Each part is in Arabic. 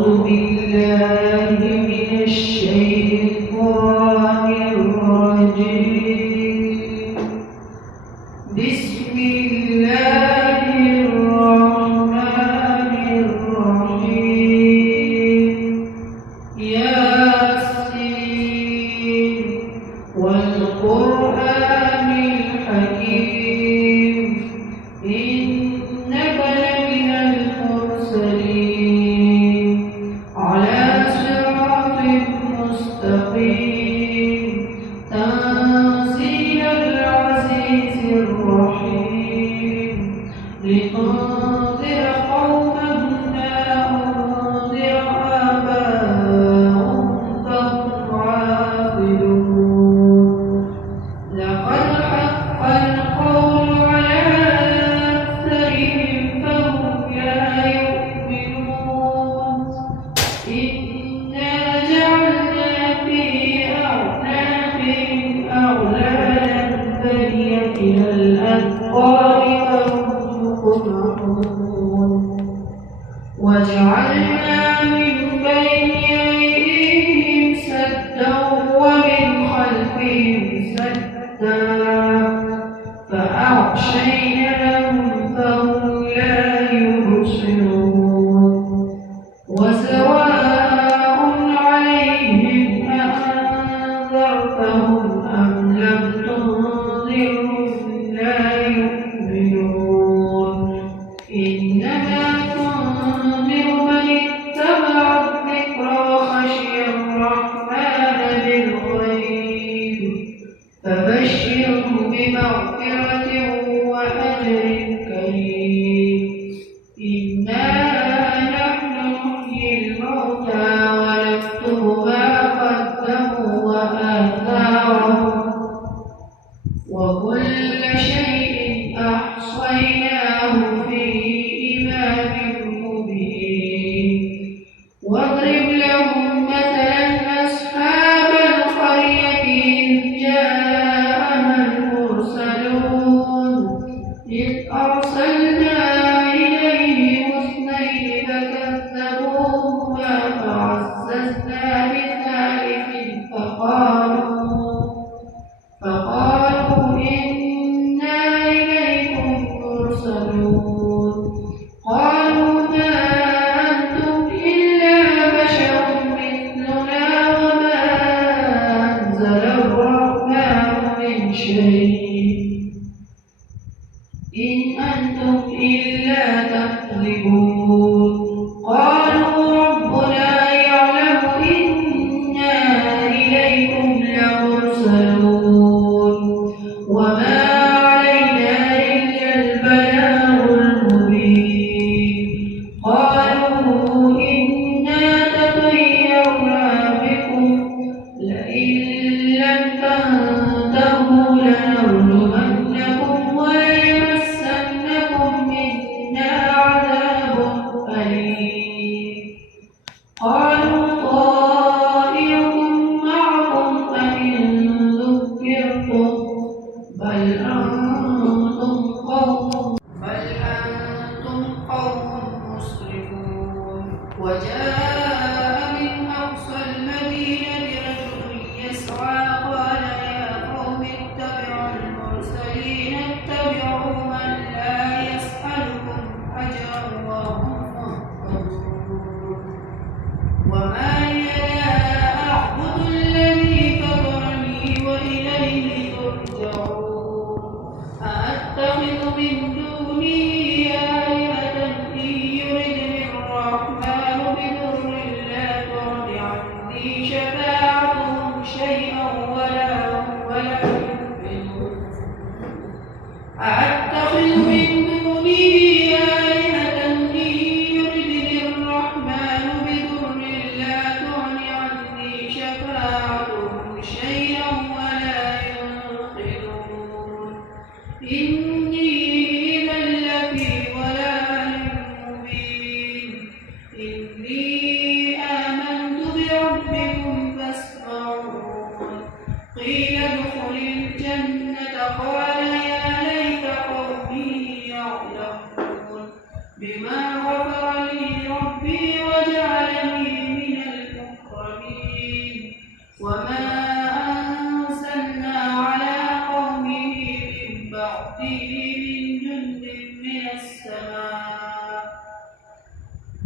بالله من الشيطان الرجيم. بسم الله الرحمن الرحيم. ياسين والقرآن الحكيم إنك لمن المرسلين على صراط مستقيم تنزيل العزيز الرحيم لتنذر قوما ما أنذر آباؤهم فهم غافلون. لقد حق القول على أكثرهم فهم لا يؤمنون. إنا جعلنا في أعناقهم أغلالا فهي إلى الأذقان فهم مقمحون. وجعلنا من بين أيديهم سدا ومن خلفهم سدا فأغشيناهم فهم لا يبصرون. وسواء عليهم أأنذرتهم أم لم تنذرهم لا يؤمنون. إنما تنذر من اتبع الذكر وخشي الرحمن بالغيب فبشره بمغفرة وأجر كريم. إنا نحن نحيي الموتى ونكتب ما قدموا وآثارهم وكل شيء أحصيناه في إمام مبين. واضرب لهم مثلا أصحاب القرية إذ جاءها المرسلون إذ أرسلنا إليهم اثنين فكذبوهما فعززنا بثالث فقالوا إنا إليكم مرسلون. قالوا ما أنتم إلا بشر مثلنا وما أنزل الرحمن من شيء إن أنتم إلا تكذبون. قالوا ربنا يعلم إنا إليكم لمرسلون وما علينا إلا البلاغ المبين. قالوا إنا تطيرنا بكم لئن لم تنتهوا لنرجمنكم وليمسنكم منا عذاب أليم. قالوا طائركم معكم أئن ذكرتم بل أنتم قوم مسرفون. وجاء من أقصى المدينة رجل يسعى قال يا قوم اتبعوا المرسلين اتبعوا من لا يسألكم أجرا وهم مهتدون. وما لي لا أعبد الذي فطرني وإليه ترجعون. أأتخذ من دونه آلهة إن يردني الرحمن بضر لا تغن عني شفاعتهم شيئا ولا ينقذون. أأتخذ من دونه آلهة إن يردني الرحمن بضر لا تغن عني شفاعتهم شيئا ولا ينقذون. إني إذا لفي ضلال مبين. إني آمنت بربكم فاسمعون. قيل ادخل الجنة قال يا ليت قومي يعلمون بما غفر لي ربي وجعلني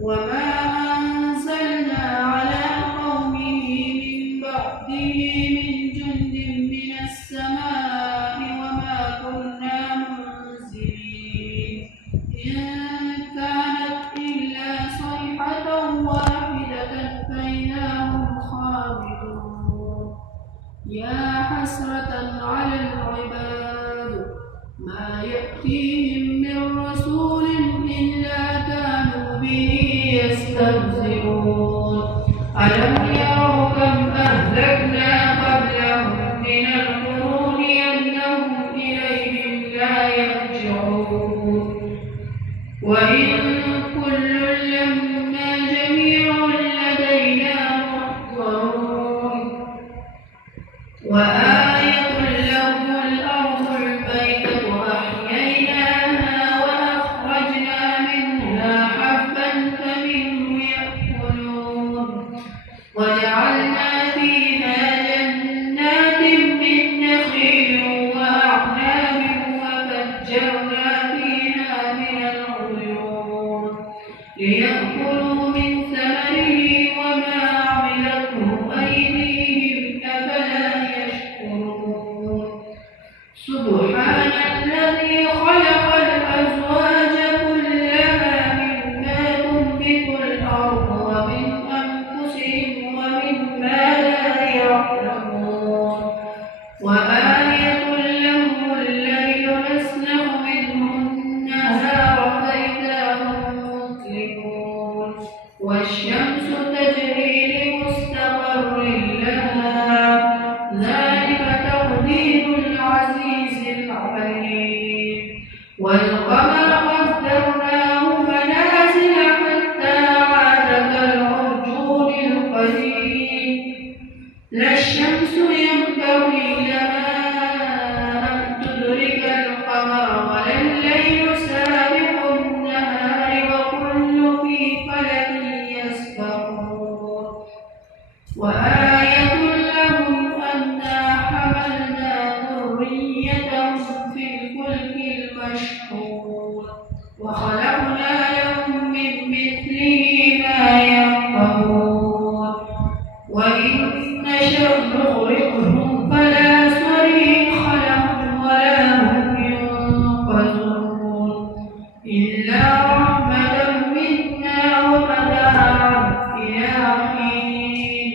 وما أنزلنا على قومه من بعده من جند من السماء وما كنا منزلين إن كانت إلا صيحة واحدة فإذا هم خامدون يا حسرة على العباد ما يأتيهم من رسول إلا كانوا به يستهزئون ألم يروا كم أهلكنا قبلهم من القرون أنهم إليهم لا يرجعون وإن كل لما جميع لدينا محضرون وآية لهم الأرض الميتة أحييناها وأخرجنا منها حبا فمنه يأكلون وجعلنا فيها جنات من نخيل وأعناب وفجرنا فيها من العيون ليأكلوا من ثمره وما عملته أيديهم أفلا يشكرون سبحان الذي خلق الأزواج كلها مما تنبت الأرض ومن أنفسهم ومما لا يعلمون وآية لهم الليل نسلخ منه النهار فإذا هم مظلمون والشمس تجري لمستقر لها ذلك تقدير العزيز العليم والقمر قدرناه منازل حتى عاد كالعرجون القديم لا الشمس ينبغي لها أن تدرك القمر ولا الليل سابق النهار وكل في فلك يسبحون وآية لهم أنا حملنا ذريتهم في الفلك المشحون وخلقنا لهم من مثله ما يركبون وإن نشأ نغرقهم فلا صريخ لهم ولا هم ينقذون إلا رحمة منا ومتاعا إلى حين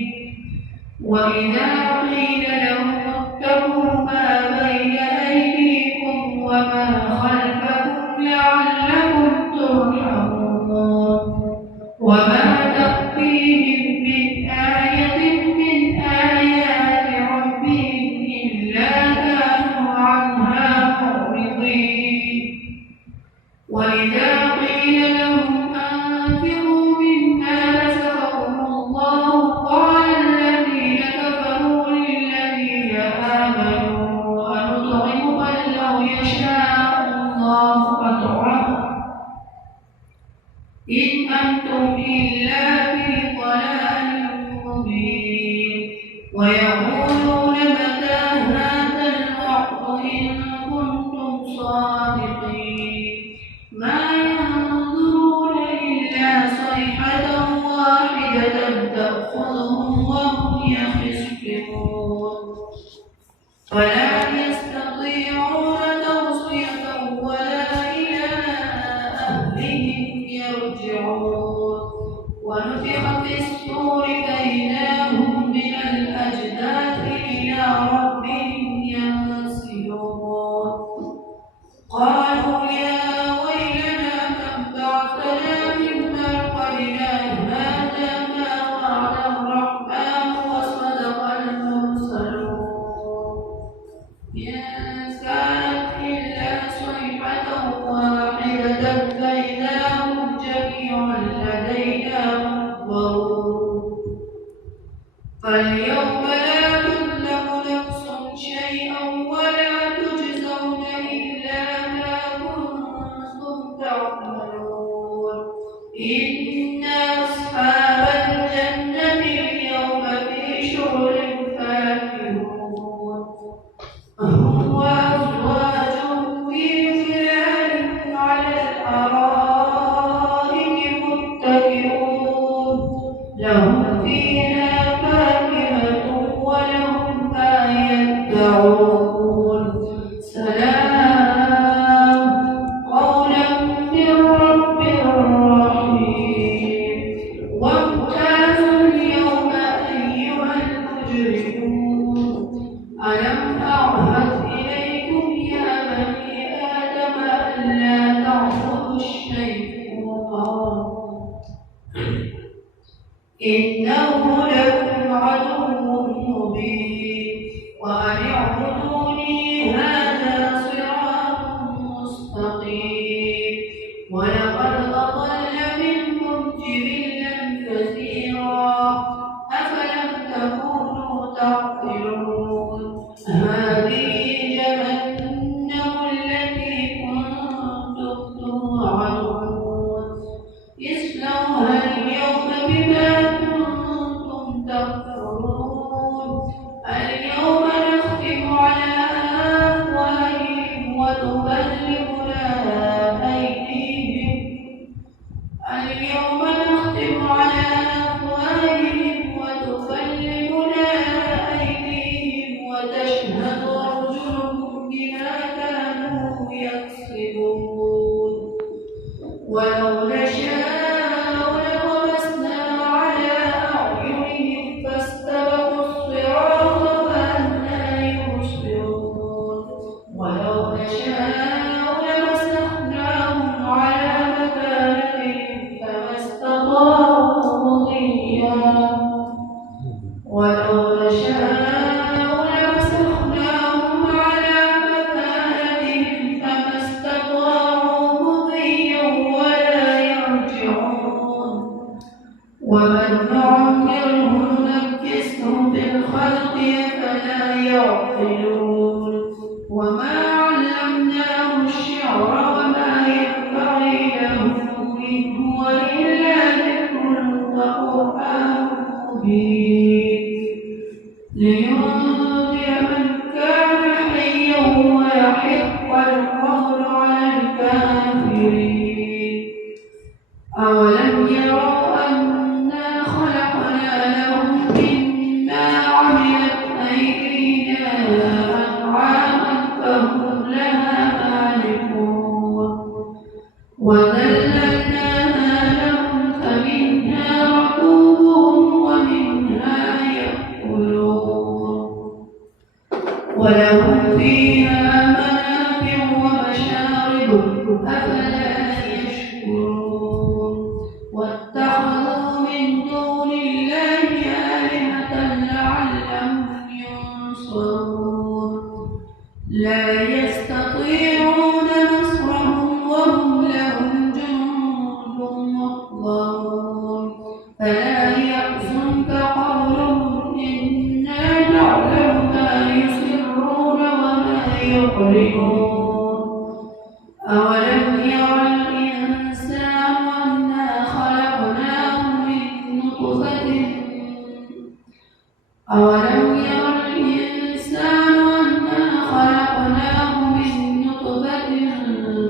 وإذا قيل لهم اتقوا ما بين أيديكم وما خلفكم لعلكم ترحمون وما تأتيهم من آية من آيات ربهم إلا كانوا عنها معرضين وإذا قيل لهم أنفقوا مما رزقكم الله قال الذين كفروا للذين آمنوا أنطعم من لو يشاء الله أطعمه إن أنتم إلا في ضلال مبين ويقولون متى هذا الوعد إن كنتم صادقين ما ينظرون إلا صيحة واحدة تأخذهم وهم يخصمون ولا يستطيعون توصية ولا إلى أهلهم يرجعون ونفخ في الصور فإذا هم من الأجداث إلى ربهم ينسلون قالوا يا ويلنا من بعثنا من مرقدنا هذا ما وعد الرحمن وصدق المرسلون إن كانت إلا صيحة واحدة فإذا هم جميع لدينا محضرون فاليوم لا تظلم نفس شيئا ولا تجزون إلا ما كنتم تعملون إن أصحاب الجنة اليوم في شغل فاكهون هم وأزواجهم في ظلال على الأرائك متكئون إنه لكم عدو مبين وأن اعبدوني هذا صراط مستقيم ولقد أضل منكم جبلا كثيرا أفلم تكونوا تعقلون هذه جهنم التي كنتم توعدون اصلوها اليوم بما كنتم تكفرون اليوم نختم على أفواههم وتكلمنا أيديهم اليوم نختم على أفواههم وتكلمنا أيديهم وتشهد أرجلهم بما كانوا يكسبون ولو نشاء لطمسنا على أعينهم فاستبقوا الصراط فأنى يبصرون ولو نشاء لمسخناهم على مكانتهم فما استطاعوا مضيا ولو نشاء لمسخناهم على مكانتهم فما استطاعوا مضيا ولا يرجعون ومن نعمره ننكسه في الخلق فلا يعقلون وما علمناه الشعر وما ينبغي له إن هو إلا ذكر وقرآن مبين لينذر من كان حيا ويحق القول على الكافرين أولم يروا أنا خلقنا لهم مما عملت أيدينا أنعاما فهم لها مالكون وذللناها لهم فمنها ركوبهم ومنها يأكلون ولهم فيها منافع ومشارب أفلا يشكرون واتخذوا من دون الله آلهة لعلهم ينصرون لا يستطيعون نصرهم وهم لهم جند محضرون فلا يحزنك قولهم إنا نعلم ما يسرون وما يعلنون أولم ير الإنسان أنا خلقناه من نطفة أولم ير الإنسان أنا خلقناه من نطفة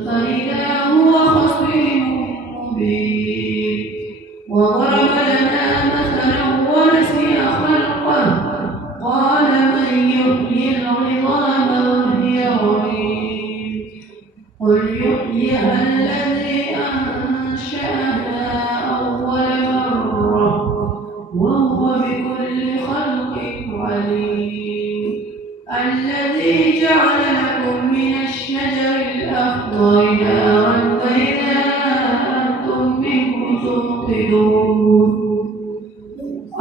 فإذا هو خصيم مبين وضرب لنا مثلا ونسي خلقه قال من يحيي العظام وهي رميم قل يحييها الذي أنشأها أول مرة وهو بكل خلق عليم الذي جعل لكم من الشجر الأخضر نارا فإذا أنتم منه توقدون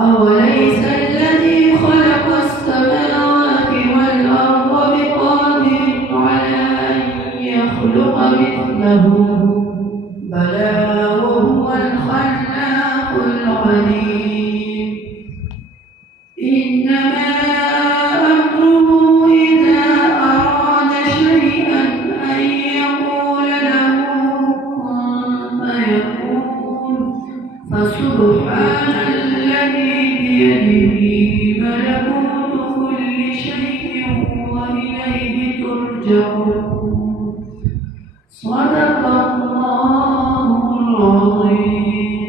أوليس الذي خلق السماوات والأرض بقادر على أن يخلق مثلهم بلى وهو الخلاق العليم إنما أمره إذا أراد شيئا أن يقول له كن فيكون فسبحان الذي بيده ملكوت كل شيء وإليه ترجعون صدق الله العظيم.